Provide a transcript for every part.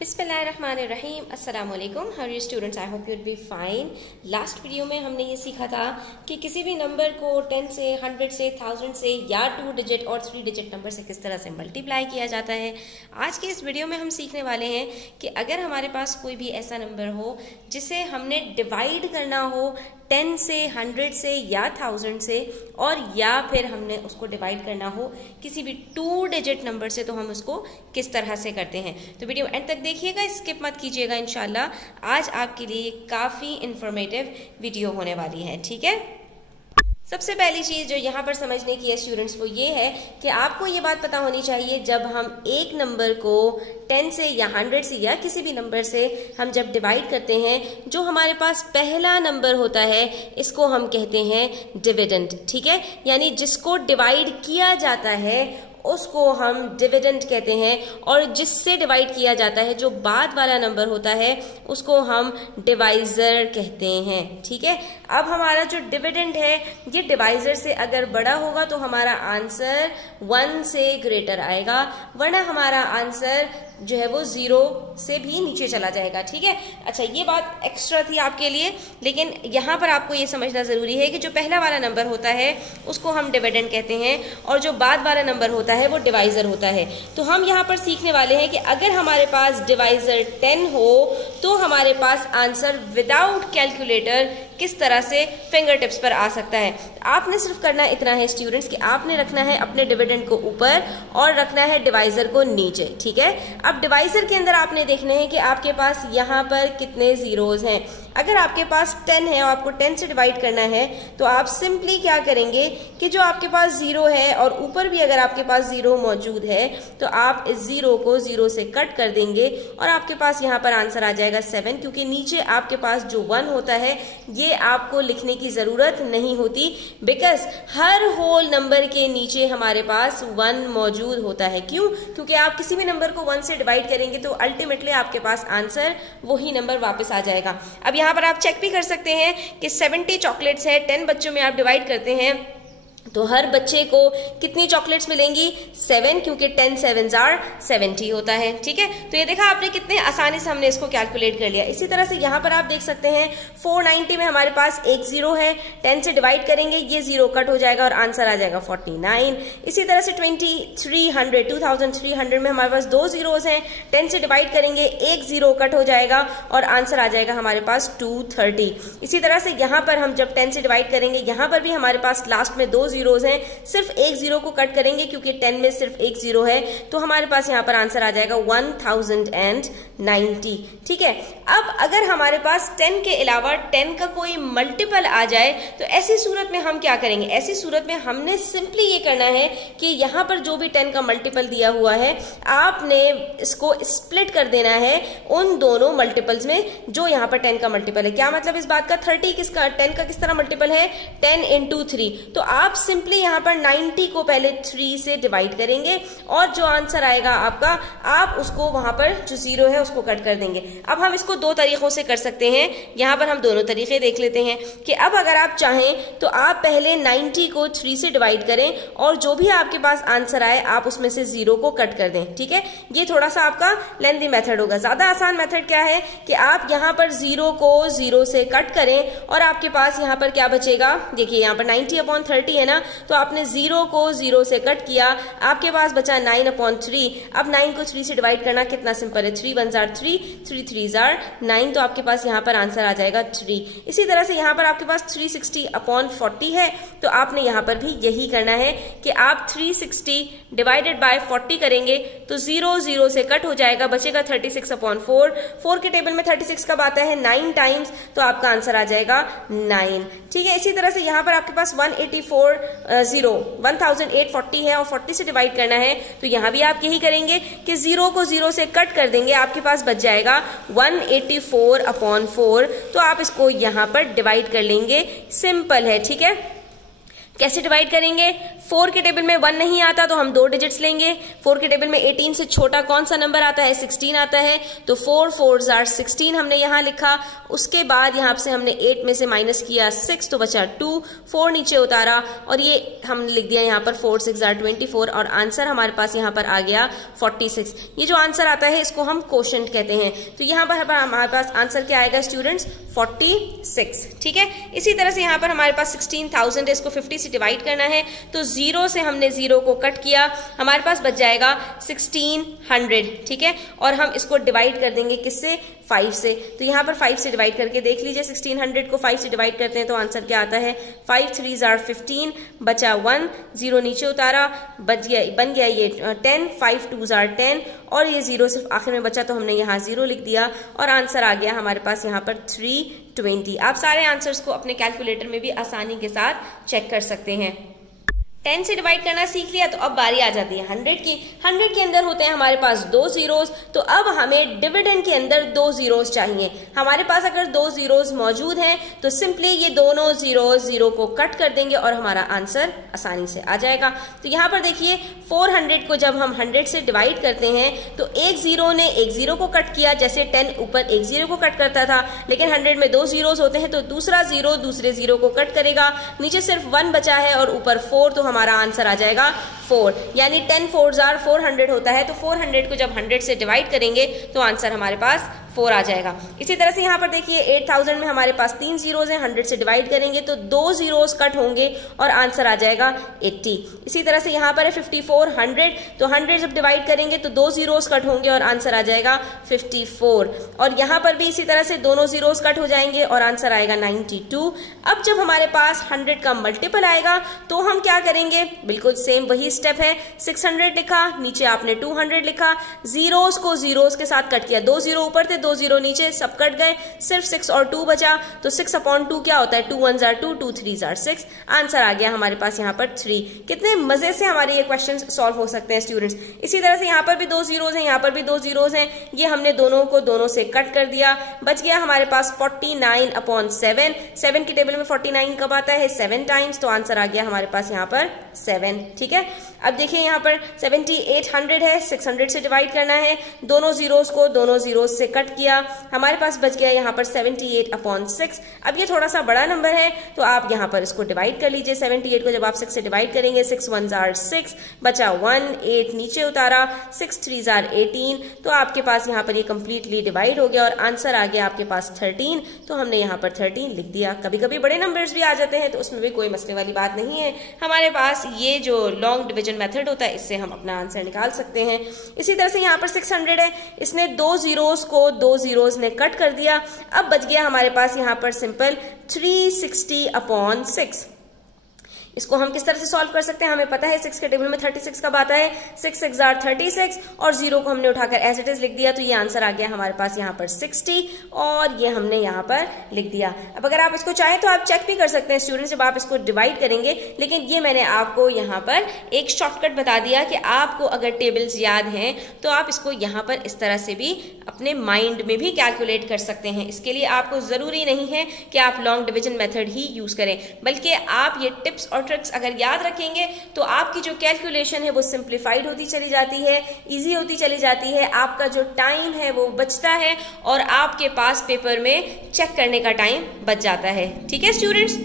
बिस्मिल्लाहिर्रहमानिर्रहीम अस्सलाम वालेकुम। How are you students, I hope you will be fine. Last video में हमने ये सीखा था कि किसी भी नंबर को 10 से 100 से 1000 से या 2 डिजिट और 3 डिजिट नंबर से किस तरह से मल्टीप्लाई किया जाता है। आज के इस वीडियो में हम सीखने वाले हैं कि अगर हमारे पास कोई भी ऐसा नंबर हो जिसे हमने डिवाइड करना हो 10 से 100 से या 1000 से, और या फिर हमने उसको डिवाइड करना हो किसी भी 2 डिजिट नंबर से, तो हम उसको किस तरह से करते हैं। तो वीडियो एंड तक देखिएगा, स्किप मत कीजिएगा। इंशाल्लाह आज आपके लिए काफ़ी इंफॉर्मेटिव वीडियो होने वाली है। ठीक है, सबसे पहली चीज़ जो यहाँ पर समझने की है स्टूडेंट्स, वो ये है कि आपको ये बात पता होनी चाहिए, जब हम एक नंबर को 10 से या 100 से या किसी भी नंबर से हम जब डिवाइड करते हैं, जो हमारे पास पहला नंबर होता है इसको हम कहते हैं डिविडेंड। ठीक है, यानी जिसको डिवाइड किया जाता है उसको हम डिविडेंड कहते हैं, और जिससे डिवाइड किया जाता है जो बाद वाला नंबर होता है उसको हम डिवाइजर कहते हैं। ठीक है, अब हमारा जो डिविडेंड है ये डिवाइजर से अगर बड़ा होगा तो हमारा आंसर 1 से ग्रेटर आएगा, वरना हमारा आंसर जो है वो 0 से भी नीचे चला जाएगा। ठीक है, अच्छा ये बात एक्स्ट्रा थी आपके लिए, लेकिन यहाँ पर आपको ये समझना जरूरी है कि जो पहला वाला नंबर होता है उसको हम डिविडेंड कहते हैं, और जो बाद वाला नंबर होता है वो डिवाइजर होता है। तो हम यहाँ पर सीखने वाले हैं कि अगर हमारे पास डिवाइजर 10 हो तो हमारे पास आंसर विदाउट कैलकुलेटर किस तरह से फिंगर टिप्स पर आ सकता है। आपने सिर्फ करना इतना है स्टूडेंट्स कि आपने रखना है अपने डिविडेंड को ऊपर और रखना है डिवाइजर को नीचे। ठीक है, अब डिवाइजर के अंदर आपने देखना है कि आपके पास यहाँ पर कितने जीरोज हैं। अगर आपके पास 10 है और आपको 10 से डिवाइड करना है तो आप सिंपली क्या करेंगे कि जो आपके पास 0 है और ऊपर भी अगर आपके पास 0 मौजूद है तो आप इस 0 को 0 से कट कर देंगे और आपके पास यहाँ पर आंसर आ जाएगा 7, क्योंकि नीचे आपके पास जो 1 होता है ये आपको लिखने की जरूरत नहीं होती, बिकॉज हर होल नंबर के नीचे हमारे पास 1 मौजूद होता है। क्यों? क्योंकि आप किसी भी नंबर को 1 से डिवाइड करेंगे तो अल्टीमेटली आपके पास आंसर वही नंबर वापस आ जाएगा। अब यहाँ पर आप चेक भी कर सकते हैं कि 70 चॉकलेट्स है, 10 बच्चों में आप डिवाइड करते हैं तो हर बच्चे को कितनी चॉकलेट्स मिलेंगी? 7, क्योंकि 10 7s are 70 होता है। ठीक है, तो ये देखा आपने कितने आसानी से हमने इसको कैलकुलेट कर लिया। इसी तरह से यहाँ पर आप देख सकते हैं 490 में हमारे पास एक 0 है, 10 से डिवाइड करेंगे ये 0 कट हो जाएगा और आंसर आ जाएगा 49। इसी तरह से 2300 में हमारे पास 2 जीरोज हैं, 10 से डिवाइड करेंगे एक 0 कट हो जाएगा और आंसर आ जाएगा हमारे पास 230। इसी तरह से यहाँ पर हम जब 10 से डिवाइड करेंगे यहाँ पर भी हमारे पास लास्ट में 2 जीरोज हैं, सिर्फ एक 0 को कट करेंगे क्योंकि 10 में सिर्फ एक 0 है, तो हमारे पास यहाँ पर आंसर आ जाएगा 1090। ठीक है, अब अगर हमारे पास 10 के अलावा 10 का कोई मल्टीपल आ जाए तो ऐसी सूरत में हम क्या करेंगे? ऐसी सूरत में हमने सिंपली ये करना है कि यहाँ पर जो भी 10 का मल्टीपल दिया हुआ है आपने इसको स्प्लिट कर देना है उन दोनों मल्टीपल्स में जो यहाँ पर 10 का मल्टीपल है। क्या मतलब इस बात का? 30 किसका 10 का किस तरह मल्टीपल है? 10 into 3। तो आप सिंपली यहाँ पर 90 को पहले 3 से डिवाइड करेंगे और जो आंसर आएगा आपका आप उसको वहां पर जो 0 है उसको कट कर देंगे। अब हम इसको 2 तरीकों से कर सकते हैं, यहाँ पर हम दोनों तरीके देख लेते हैं कि अब अगर आप चाहें तो आप पहले 90 को 3 से डिवाइड करें और जो भी आपके पास आंसर आए आप उसमें से 0 को कट कर दें। ठीक है, ये थोड़ा सा आपका लेंथी मेथड होगा। ज्यादा आसान मेथड क्या है कि आप यहाँ पर 0 को 0 से कट करें और आपके पास यहाँ पर क्या बचेगा? देखिए यहाँ पर 90/30 है ना, तो आपने 0 को 0 से कट किया, आपके पास बचा 9/3। अब 9 को 3 से डिवाइड करना कितना सिंपल है, 3 1s are 3, 3 3s are 9, तो आपके पास यहाँ पर आंसर आ जाएगा 3। इसी तरह से यहाँ पर आपके पास 360/40 है, तो आपने यहाँ पर भी यही करना है कि आप 360 डिवाइडेड बाय 40 करेंगे तो 0 0 से कट हो जाएगा, बचेगा 36/4। 4 के टेबल में 36 कब आता है? 9 टाइम्स, तो आपका आंसर आ जाएगा 9। ठीक है, इसी तरह से यहाँ पर आपके पास 1840 है और 40 से डिवाइड करना है, तो यहाँ भी आप यही करेंगे कि 0 को 0 से कट कर देंगे, आपके पास बच जाएगा 184/4। तो आप इसको यहाँ पर डिवाइड कर लेंगे, सिंपल है। ठीक है, कैसे डिवाइड करेंगे? 4 के टेबल में 1 नहीं आता तो हम 2 डिजिट्स लेंगे। 4 के टेबल में 18 से छोटा कौन सा नंबर आता है? 16 आता है। तो 4 4s are 16 हमने यहाँ लिखा। उसके बाद यहाँ से हमने 8 में से माइनस किया 6 तो बचा 2, 4 नीचे उतारा और ये हमने लिख दिया यहाँ पर 4 6 are 24 और आंसर हमारे पास यहाँ पर आ गया 46। ये जो आंसर आता है इसको हम क्वोशंट कहते हैं। तो यहाँ पर हमारे पास आंसर क्या आएगा स्टूडेंट्स? 46। ठीक है। इसी तरह से यहाँ पर हमारे पास 16,000 है, इसको 50 से डिवाइड करना है तो 0 से हमने 0 को कट किया, हमारे पास बच जाएगा 1600। ठीक है। और हम इसको डिवाइड कर देंगे किससे? 5 से। तो यहाँ पर 5 से डिवाइड करके देख लीजिए, 1600 को 5 से डिवाइड करते हैं तो आंसर क्या आता है? 5 3s are 15, बचा 1, 0 नीचे उतारा, बन गया ये 10, 5 2s are 10 और ये 0 सिर्फ आखिर में बचा तो हमने यहाँ 0 लिख दिया और आंसर आ गया हमारे पास यहाँ पर 320। आप सारे आंसर्स को अपने कैलकुलेटर में भी आसानी के साथ चेक कर सकते हैं। 10 से डिवाइड करना सीख लिया तो अब बारी आ जाती है 100 की। 100 के अंदर होते हैं हमारे पास 2 जीरोस, तो अब हमें डिविडेंड के अंदर 2 जीरोस चाहिए। हमारे पास अगर 2 जीरोस मौजूद हैं तो सिंपली ये दोनों जीरोस 0 को कट कर देंगे और हमारा आंसर आसानी से आ जाएगा। तो यहाँ पर देखिए 400 को जब हम 100 से डिवाइड करते हैं तो एक जीरो ने एक जीरो को कट किया, जैसे 10 ऊपर एक जीरो को कट करता था, लेकिन 100 में 2 जीरोस होते हैं तो दूसरा जीरो दूसरे जीरो को कट करेगा, नीचे सिर्फ 1 बचा है और ऊपर 4, तो हमारा आंसर आ जाएगा 4। यानी 10 4s are 400 होता है, तो 400 को जब 100 से डिवाइड करेंगे तो आंसर हमारे पास 4 आ जाएगा। इसी तरह से यहाँ पर देखिए 8000 में हमारे पास 3 जीरोस हैं, 100 से डिवाइड करेंगे तो 2 जीरोस कट होंगे और आंसर आ जाएगा 80। इसी तरह से यहाँ पर है 5400, तो 100 जब डिवाइड करेंगे तो 2 जीरोस कट होंगे और आंसर आ जाएगा 54। और यहाँ पर भी इसी तरह से दोनों जीरोस कट हो जाएंगे और आंसर आएगा 92। अब जब हमारे पास 100 का मल्टीपल आएगा तो हम क्या करेंगे? बिल्कुल सेम वही स्टेप है। 600 लिखा, नीचे आपने 200 लिखा, जीरोस को जीरोस के साथ कट किया, 2 जीरो ऊपर थे 2 जीरो नीचे, सब कट गए, सिर्फ 6 और 2 बचा, तो 6/2 क्या होता है? 2 1s are 2, 2 3s are 6। Answer आ गया हमारे पास यहाँ पर 3। कितने मजे से हमारे ये क्वेश्चन सॉल्व हो सकते हैं स्टूडेंट्स। इसी तरह से यहाँ पर भी 2 जीरोस हैं, यहाँ पर भी 2 जीरोस हैं, ये हमने दोनों को दोनों से कट कर दिया, बच गया हमारे पास 49/7। 7 की टेबल में 49 कब आता है? 7 टाइम्स, तो आंसर आ गया हमारे पास यहाँ पर 7। ठीक है। अब देखिए यहाँ पर 7800 है, 600 से डिवाइड करना है, दोनों जीरोस को दोनों जीरोस से कट किया, हमारे पास बच गया यहाँ पर 78/6। अब ये थोड़ा सा बड़ा नंबर है तो आप यहाँ पर इसको डिवाइड कर लीजिए। 78 को जब आप 6 से डिवाइड करेंगे, 6 1s are 6, बचा 1, 8 नीचे उतारा, 6 3s are 18, तो आपके पास यहाँ पर ये कंप्लीटली डिवाइड हो गया और आंसर आ गया आपके पास 13। तो हमने यहाँ पर 13 लिख दिया। कभी कभी बड़े नंबर्स भी आ जाते हैं तो उसमें भी कोई मसले वाली बात नहीं है, हमारे पास ये जो लॉन्ग डिवीजन मेथड होता है इससे हम अपना आंसर निकाल सकते हैं। इसी तरह से यहाँ पर 600 है, इसने 2 जीरोस को 2 जीरोस ने कट कर दिया, अब बच गया हमारे पास यहाँ पर सिंपल 360/6। इसको हम किस तरह से सॉल्व कर सकते हैं? हमें पता है 6 के टेबल में 36 कब आता है? 6 6s are 36 और 0 को हमने उठाकर एज इट इज लिख दिया, तो ये आंसर आ गया हमारे पास यहाँ पर 60 और ये हमने यहाँ पर लिख दिया। अब अगर आप इसको चाहें तो आप चेक भी कर सकते हैं स्टूडेंट्स जब आप इसको डिवाइड करेंगे, लेकिन ये मैंने आपको यहाँ पर एक शॉर्टकट बता दिया कि आपको अगर टेबल्स याद हैं तो आप इसको यहाँ पर इस तरह से भी अपने माइंड में भी कैलकुलेट कर सकते हैं। इसके लिए आपको जरूरी नहीं है कि आप लॉन्ग डिवीजन मेथड ही यूज करें, बल्कि आप ये टिप्स और ट्रिक्स अगर याद रखेंगे तो आपकी जो कैलकुलेशन है वो सिंप्लीफाइड होती चली जाती है, इजी होती चली जाती है, आपका जो टाइम है वो बचता है और आपके पास पेपर में चेक करने का टाइम बच जाता है। ठीक है स्टूडेंट्स।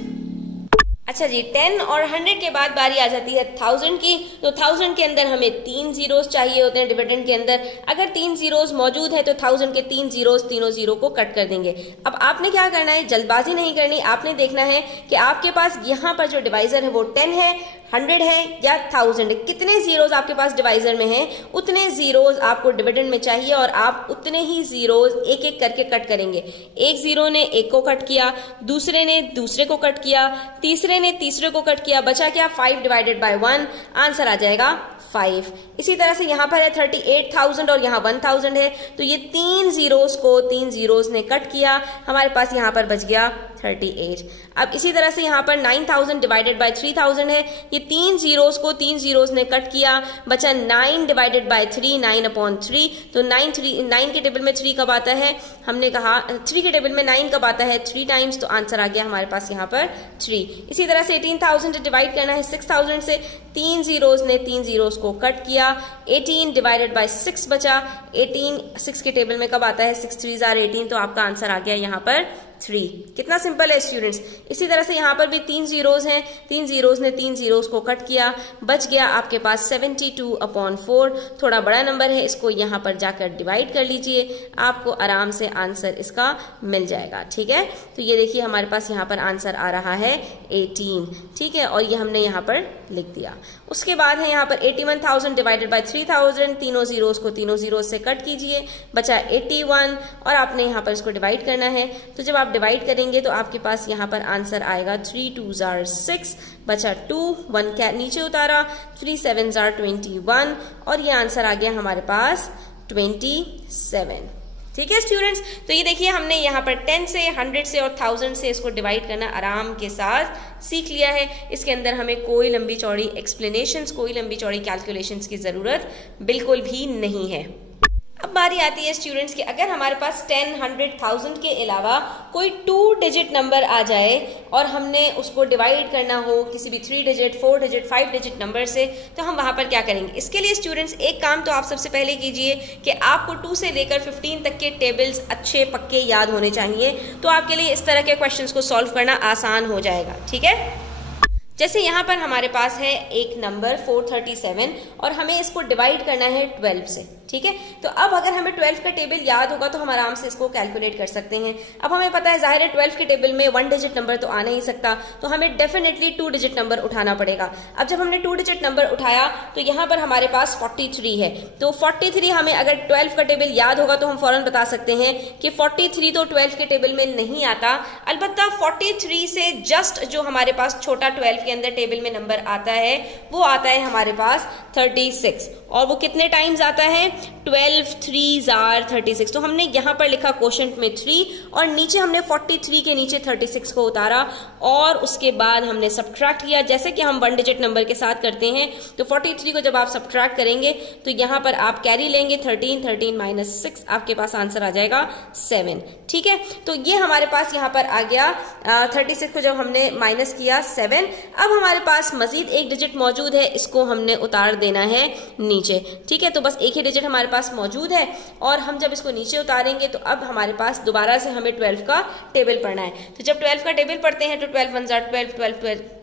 अच्छा जी, 10 और 100 के बाद बारी आ जाती है 1000 की। तो 1000 के अंदर हमें 3 जीरोस चाहिए होते हैं डिविडेंड के अंदर। अगर 3 जीरोस मौजूद है तो 1000 के 3 जीरोस तीनों जीरो को कट कर देंगे। अब आपने क्या करना है, जल्दबाजी नहीं करनी, आपने देखना है कि आपके पास यहाँ पर जो डिवाइजर है वो 10 है, 100 है या 1000 है। कितने जीरोस आपके पास डिवाइजर में हैं, उतने जीरोस आपको डिविडेंड में चाहिए और आप उतने ही जीरोस एक एक करके कट करेंगे। एक जीरो ने एक को कट किया, दूसरे ने दूसरे को कट किया, तीसरे ने तीसरे को कट किया, बचा क्या? 5/1, आंसर आ जाएगा 5। इसी तरह से यहाँ पर है 38,000 और यहाँ 1000 है, तो ये 3 जीरोस को 3 जीरोस ने कट किया, हमारे पास यहाँ पर बच गया 38। अब इसी तरह से यहाँ पर 9000 डिवाइडेड बाय 3000 है, ये 3 जीरोस को 3 जीरोस ने कट किया, बचा 9 डिवाइडेड बाय 3, 9/3। तो 9 के टेबल में 3 कब आता है, हमने कहा 3 के टेबल में 9 कब आता है, 3 टाइम्स, तो आंसर आ गया हमारे पास यहाँ पर 3। इसी तरह से 18,000 डिवाइड करना है 6000 से, 3 जीरोस ने 3 जीरोस को कट किया, 18 डिवाइडेड बाय 6 बचा, 18 6 के टेबल में कब आता है, 6 3s are 18, तो आपका आंसर आ गया यहाँ पर 3। कितना सिंपल है स्टूडेंट्स। इसी तरह से यहाँ पर भी 3 जीरोस हैं, 3 जीरोस ने 3 जीरोस को कट किया, बच गया आपके पास 72/4। थोड़ा बड़ा नंबर है, इसको यहाँ पर जाकर डिवाइड कर लीजिए, आपको आराम से आंसर इसका मिल जाएगा। ठीक है, तो ये देखिए हमारे पास यहाँ पर आंसर आ रहा है 18। ठीक है, और ये हमने यहाँ पर लिख दिया। उसके बाद है यहाँ पर 81,000 डिवाइडेड बाय 3000, तीनों जीरोस को तीनों जीरोस से कट कीजिए, बचा 81, और आपने यहाँ पर इसको डिवाइड करना है। तो जब आप डिवाइड करेंगे तो आपके पास यहाँ पर आंसर आएगा 3 2s are 6, बचा 2, 1 क्या नीचे उतारा, 3 7s are 21, और ये आंसर आ गया हमारे पास 27। ठीक है स्टूडेंट्स, तो ये देखिए हमने यहाँ पर 10 से 100 से और 1000 से इसको डिवाइड करना आराम के साथ सीख लिया है। इसके अंदर हमें कोई लंबी चौड़ी एक्सप्लेनेशंस, कोई लंबी चौड़ी कैलकुलेशंस की जरूरत बिल्कुल भी नहीं है। अब बारी आती है स्टूडेंट्स कि अगर हमारे पास 10, 100, 1000 के अलावा कोई 2 डिजिट नंबर आ जाए और हमने उसको डिवाइड करना हो किसी भी 3 डिजिट, 4 डिजिट, 5 डिजिट नंबर से, तो हम वहां पर क्या करेंगे। इसके लिए स्टूडेंट्स एक काम तो आप सबसे पहले कीजिए कि आपको 2 से लेकर 15 तक के टेबल्स अच्छे पक्के याद होने चाहिए, तो आपके लिए इस तरह के क्वेश्चंस को सॉल्व करना आसान हो जाएगा। ठीक है, जैसे यहाँ पर हमारे पास है एक नंबर 437 और हमें इसको डिवाइड करना है 12 से। ठीक है, तो अब अगर हमें 12 का टेबल याद होगा तो हम आराम से इसको कैलकुलेट कर सकते हैं। अब हमें पता है जाहिर है 12 के टेबल में 1 डिजिट नंबर तो आ नहीं सकता, तो हमें डेफिनेटली 2 डिजिट नंबर उठाना पड़ेगा। अब जब हमने 2 डिजिट नंबर उठाया तो यहाँ पर हमारे पास 43 है, तो 43 हमें अगर 12 का टेबल याद होगा तो हम फौरन बता सकते हैं कि 43 तो 12 के टेबल में नहीं आता। अलबत्ता 43 से जस्ट जो हमारे पास छोटा 12 के अंदर टेबल में नंबर आता है वो आता है हमारे पास 36, और वो कितने टाइम्स आता है, 12 3s are 36। तो हमने यहाँ पर लिखा कोशेंट में 3 और नीचे हमने 43 के नीचे 36 को उतारा और उसके बाद हमने सब्ट्रैक्ट किया, जैसे कि हम 1 डिजिट नंबर के साथ करते हैं। तो 43 को जब आप सब्ट्रैक्ट करेंगे तो यहाँ पर आप कैरी लेंगे 13 माइनस 6, आपके पास आंसर आ जाएगा 7। ठीक है, तो ये हमारे पास यहाँ पर आ गया 36 को जब हमने माइनस किया 7। अब हमारे पास मजीद एक डिजिट मौजूद है, इसको हमने उतार देना है नीचे। ठीक है, तो बस एक ही डिजिट हमारे पास मौजूद है और हम जब इसको नीचे उतारेंगे तो अब हमारे पास दोबारा से हमें 12 का टेबल पढ़ना है। तो जब 12 का टेबल पढ़ते हैं तो 12 1s are 12, 12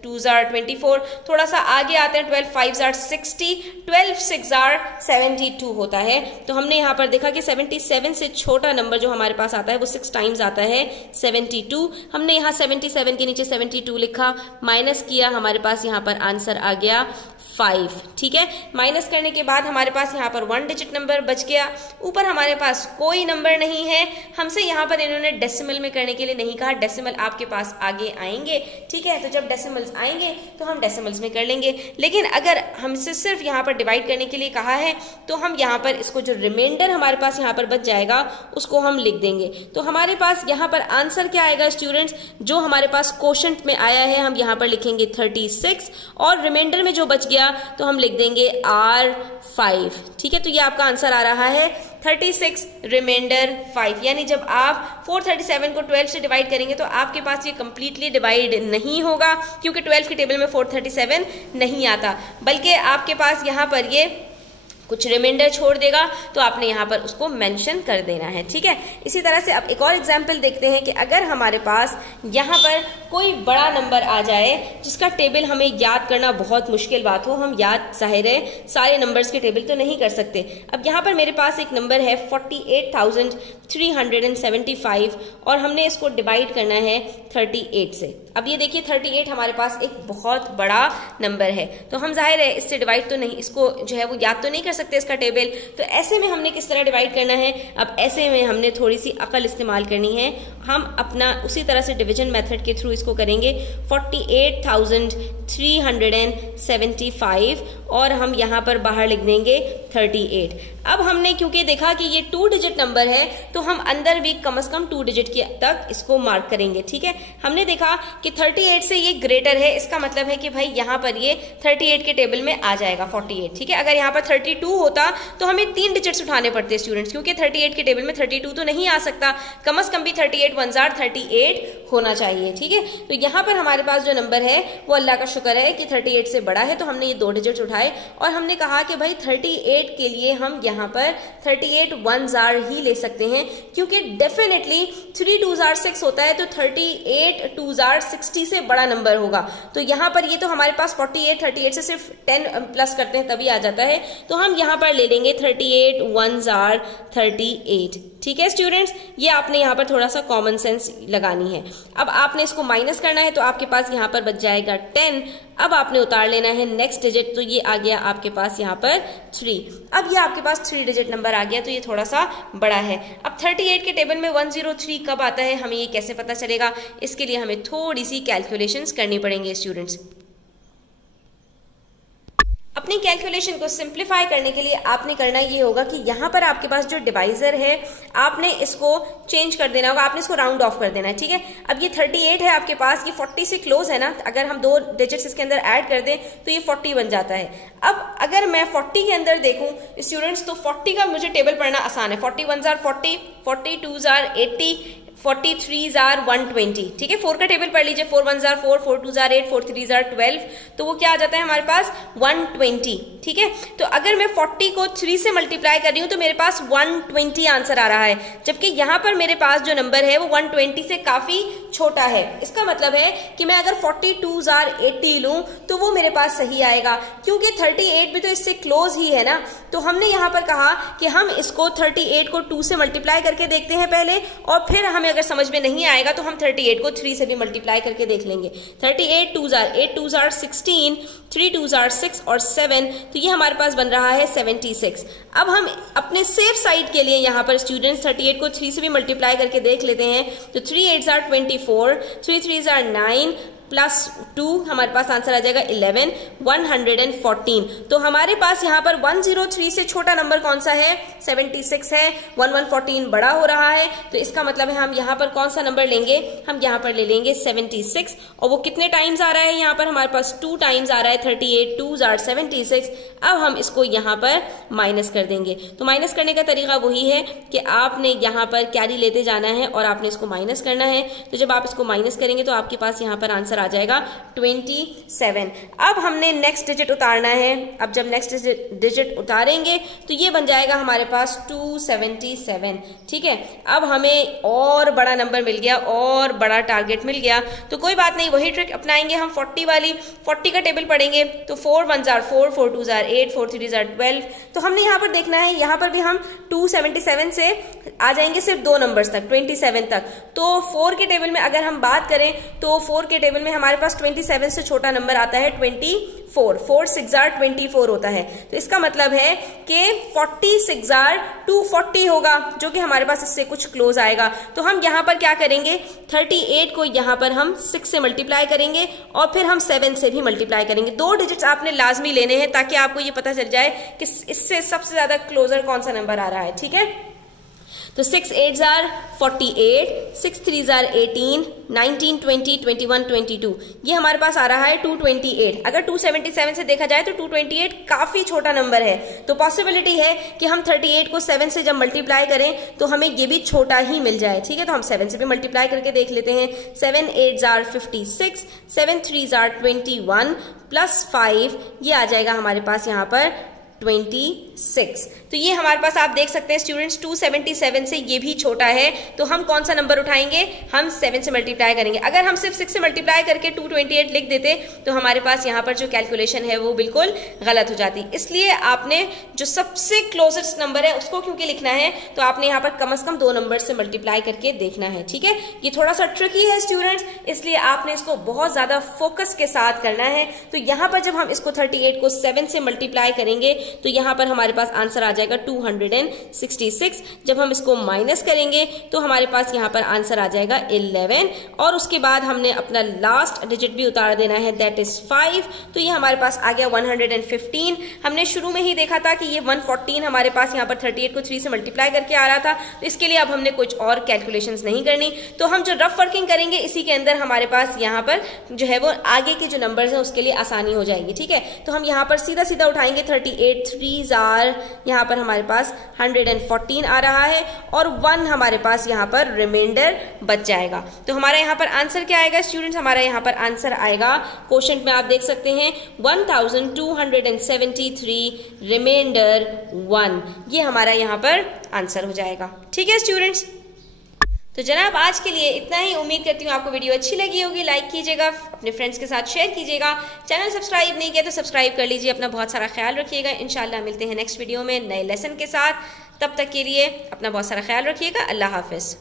2s are 24, थोड़ा सा आगे आते हैं 12 5s are 60, 12 6s are 72 होता है। तो हमने यहाँ पर देखा कि 77 से छोटा नंबर जो हमारे पास आता है वो 6 टाइम्स आता है 72। हमने यहाँ 77 के नीचे 72 लिखा, माइनस किया, हमारे पास यहाँ पर आंसर आ गया 5। ठीक है, माइनस करने के बाद हमारे पास यहाँ पर 1 डिजिट नंबर बच गया, ऊपर हमारे पास कोई नंबर नहीं है। हमसे यहाँ पर इन्होंने डेसिमल में करने के लिए नहीं कहा, डेसिमल आपके पास आगे आएंगे। ठीक है, तो जब डेसिमल्स आएंगे तो हम डेसिमल्स में कर लेंगे, लेकिन अगर हमसे सिर्फ यहाँ पर डिवाइड करने के लिए कहा है तो हम यहाँ पर इसको जो रिमाइंडर हमारे पास यहाँ पर बच जाएगा उसको हम लिख देंगे। तो हमारे पास यहाँ पर आंसर क्या आएगा स्टूडेंट्स, जो हमारे पास कोशेंट में आया है हम यहाँ पर लिखेंगे 36 और रिमाइंडर में जो बच गया तो हम लिख देंगे R5। ठीक है, तो ये आपका आंसर आ रहा है 36 रिमाइंडर 5। यानी जब आप 437 को 12 से डिवाइड करेंगे तो आपके पास ये कंप्लीटली डिवाइड नहीं होगा, क्योंकि 12 के टेबल में 437 नहीं आता, बल्कि आपके पास यहाँ पर ये कुछ रिमाइंडर छोड़ देगा, तो आपने यहाँ पर उसको मेंशन कर देना है। ठीक है, इसी तरह से अब एक और एग्जांपल देखते हैं कि अगर हमारे पास यहाँ पर कोई बड़ा नंबर आ जाए जिसका टेबल हमें याद करना बहुत मुश्किल बात हो, हम याद जाहिर है सारे नंबर्स के टेबल तो नहीं कर सकते। अब यहाँ पर मेरे पास एक नंबर है 48,375 और हमने इसको डिवाइड करना है 38 से। अब ये देखिए 38 हमारे पास एक बहुत बड़ा नंबर है, तो हम जाहिर है इससे डिवाइड तो नहीं, इसको जो है वो याद तो नहीं कर सकते, सकते इसका टेबल। तो ऐसे में हमने किस तरह डिवाइड करना है, अब ऐसे में हमने थोड़ी सी अकल इस्तेमाल करनी है। हम अपना उसी तरह से डिवीजन मेथड के थ्रू इसको करेंगे। 48,375 और हम यहाँ पर बाहर लिख देंगे 38। अब हमने क्योंकि देखा कि ये 2 डिजिट नंबर है तो हम अंदर भी कम से कम 2 डिजिट के तक इसको मार्क करेंगे। ठीक है, हमने देखा कि 38 से ये ग्रेटर है, इसका मतलब है कि भाई यहाँ पर ये 38 के टेबल में आ जाएगा 48। ठीक है, अगर यहाँ पर 32 होता तो हमें 3 डिजिट्स उठाने पड़ते स्टूडेंट्स, क्योंकि 38 के टेबल में 32 तो नहीं आ सकता, कम से कम भी 38 1 जार 38 होना चाहिए। ठीक है, तो यहाँ पर हमारे पास जो नंबर है वो अल्लाह का शुक्र है कि 38 से बड़ा है, तो हमने ये 2 डिजिट्स उठाए और हमने कहा कि भाई 38 के लिए हम यहाँ पर 38 1 जार ही ले सकते हैं, क्योंकि डेफिनेटली 3 2 जार 6 होता है तो 38 2 जार 60 से बड़ा नंबर होगा। तो यहाँ पर ये तो हमारे पास 48 38 से सिर्फ 10 प्लस करते हैं तभी आ जाता है, तो हम यहाँ पर ले लेंगे 38 1 जार 38। ठीक है स्टूडेंट्स, ये आपने यहाँ पर थोड़ा सा कॉमन सेंस लगानी है। अब आपने इसको माइनस करना है तो आपके पास यहाँ पर बच जाएगा 10। अब आपने उतार लेना है नेक्स्ट डिजिट, तो ये आ गया आपके पास यहाँ पर 3। अब ये आपके पास 3 डिजिट नंबर आ गया, तो ये थोड़ा सा बड़ा है। अब 38 के टेबल में 103 कब आता है, हमें ये कैसे पता चलेगा, इसके लिए हमें थोड़ी सी कैलकुलेशंस करनी पड़ेंगे स्टूडेंट्स। अपनी कैलकुलेशन को सिंप्लीफाई करने के लिए आपने करना ये होगा कि यहाँ पर आपके पास जो डिवाइजर है आपने इसको चेंज कर देना होगा, आपने इसको राउंड ऑफ कर देना है। ठीक है, अब ये 38 है आपके पास, ये 40 से क्लोज है ना, अगर हम 2 डिजिट्स इसके अंदर ऐड कर दें तो ये 40 बन जाता है। अब अगर मैं 40 के अंदर देखूं स्टूडेंट्स तो 40 का मुझे टेबल पढ़ना आसान है। 40 1 जार 40, 42 जार 80, 43 जार 120। ठीक है, 4 का टेबल पढ़ लीजिए, 4 1 जार 4, 4 2 जार 8, 4 3 जार 12, तो वो क्या आ जाता है हमारे पास 120। ठीक है, तो अगर मैं 40 को 3 से मल्टीप्लाई कर रही हूं तो मेरे पास 120 आंसर आ रहा है, जबकि यहां पर मेरे पास जो नंबर है वो 120 से काफी छोटा है। इसका मतलब है कि मैं अगर 42 जार 80 लूं तो वो मेरे पास सही आएगा, क्योंकि 38 भी तो इससे क्लोज ही है ना। तो हमने यहां पर कहा कि हम इसको 38 को 2 से मल्टीप्लाई करके देखते हैं पहले, और फिर हमें अगर समझ में नहीं आएगा तो हम 38 को 3 से भी मल्टीप्लाई करके देख लेंगे। 38 2 जार 8, 2 जार 16, 3 2 जार 6 और 7, तो ये हमारे पास बन रहा है 76। अब हम अपने सेफ साइड के लिए यहाँ पर स्टूडेंट्स 38 को 3 से भी मल्टीप्लाई करके देख लेते हैं, तो 3 8 जार 24, 3 3 जार 9 प्लस 2 हमारे पास आंसर आ जाएगा 11, 114। तो हमारे पास यहाँ पर 103 से छोटा नंबर कौन सा है, 76 है, 114 बड़ा हो रहा है, तो इसका मतलब है हम यहाँ पर कौन सा नंबर लेंगे, हम यहाँ पर ले लेंगे 76। और वो कितने टाइम्स आ रहा है, यहाँ पर हमारे पास 2 टाइम्स आ रहा है, 38 2 जार 76। अब हम इसको यहाँ पर माइनस कर देंगे। तो माइनस करने का तरीका वही है कि आपने यहाँ पर कैरी लेते जाना है और आपने इसको माइनस करना है। तो जब आप इसको माइनस करेंगे तो आपके पास यहाँ पर आंसर आ जाएगा 27। अब हमने नेक्स्ट डिजिट उतारना है। अब जब नेक्स्ट डिजिट उतारेंगे तो ये बन जाएगा हमारे पास 277। ठीक है, अब हमें और बड़ा नंबर मिल गया और बड़ा टारगेट मिल गया, तो कोई बात नहीं, वही ट्रिक अपनाएंगे हम 40 वाली। 40 का टेबल पढ़ेंगे तो 4 1 जार 4, 4 2 जार 8, 4 3 जार 12। तो हमने यहाँ पर देखना है, यहाँ पर भी हम 277 से आ जाएंगे सिर्फ 2 नंबर्स तक, 27 तक। तो 4 के टेबल में अगर हम बात करें तो 4 के टेबल में हमारे पास 27 से छोटा नंबर आता है 24, 4 6 जार 24 होता है। तो इसका मतलब है कि 46 जार 240 होगा, जो कि हमारे पास इससे कुछ क्लोज आएगा। तो हम यहाँ पर क्या करेंगे, 38 को यहाँ पर हम 6 से मल्टीप्लाई करेंगे और फिर हम 7 से भी मल्टीप्लाई करेंगे। 2 डिजिट्स आपने लाजमी लेने हैं ताकि आपको ये पता चल जाए कि इससे सबसे ज्यादा क्लोजर कौन सा नंबर आ रहा है। ठीक है, तो 6 8 जार 48, 6 3 जार 18, 19 20 21 22, ये हमारे पास आ रहा है 228। अगर 277 से देखा जाए तो 228 काफी छोटा नंबर है, तो पॉसिबिलिटी है कि हम 38 को 7 से जब मल्टीप्लाई करें तो हमें ये भी छोटा ही मिल जाए। ठीक है, तो हम 7 से भी मल्टीप्लाई करके देख लेते हैं। 7 8 जार 56, 7 3 जार 21 प्लस 5, ये आ जाएगा हमारे पास यहाँ पर 26। तो ये हमारे पास आप देख सकते हैं स्टूडेंट्स 277 से ये भी छोटा है, तो हम कौन सा नंबर उठाएंगे, हम 7 से मल्टीप्लाई करेंगे। अगर हम सिर्फ 6 से मल्टीप्लाई करके 228 लिख देते तो हमारे पास यहाँ पर जो कैलकुलेशन है वो बिल्कुल गलत हो जाती। इसलिए आपने जो सबसे क्लोजेस्ट नंबर है उसको क्योंकि लिखना है तो आपने यहाँ पर कम से कम 2 नंबर से मल्टीप्लाई करके देखना है। ठीक है, ये थोड़ा सा ट्रिकी है स्टूडेंट्स, इसलिए आपने इसको बहुत ज्यादा फोकस के साथ करना है। तो यहाँ पर जब हम इसको 38 को 7 से मल्टीप्लाई करेंगे तो यहाँ पर हमारे पास आंसर आ जाएगा 266। जब हम इसको माइनस करेंगे तो हमारे पास यहाँ पर आंसर आ जाएगा 11, और उसके बाद हमने अपना लास्ट डिजिट भी उतार देना है, दैट इज 5। तो ये हमारे पास आ गया 115। हमने शुरू में ही देखा था कि ये 114 हमारे पास यहाँ पर 38 को 3 से मल्टीप्लाई करके आ रहा था, तो इसके लिए अब हमने कुछ और कैलकुलेशंस नहीं करनी। तो हम जो रफ वर्किंग करेंगे इसी के अंदर हमारे पास यहाँ पर जो है वो आगे के जो नंबर्स हैं उसके लिए आसानी हो जाएगी, ठीक है। तो हम यहाँ पर सीधा सीधा उठाएंगे, 38 3s आर, यहाँ पर हमारे पास 114 आ रहा है, और 1 हमारे पास यहाँ पर रिमाइंडर बच जाएगा। तो हमारा यहाँ पर आंसर क्या आएगा स्टूडेंट्स? हमारा यहाँ पर आंसर आएगा, क्वोशंट में आप देख सकते हैं 1273 रिमाइंडर 1, ये हमारा यहाँ पर आंसर हो जाएगा, ठीक है स्टूडेंट्स। तो जनाब आज के लिए इतना ही। उम्मीद करती हूँ आपको वीडियो अच्छी लगी होगी। लाइक कीजिएगा, अपने फ्रेंड्स के साथ शेयर कीजिएगा, चैनल सब्सक्राइब नहीं किया तो सब्सक्राइब कर लीजिए। अपना बहुत सारा ख्याल रखिएगा। इंशाल्लाह मिलते हैं नेक्स्ट वीडियो में नए लेसन के साथ। तब तक के लिए अपना बहुत सारा ख्याल रखिएगा। अल्लाह हाफिज़।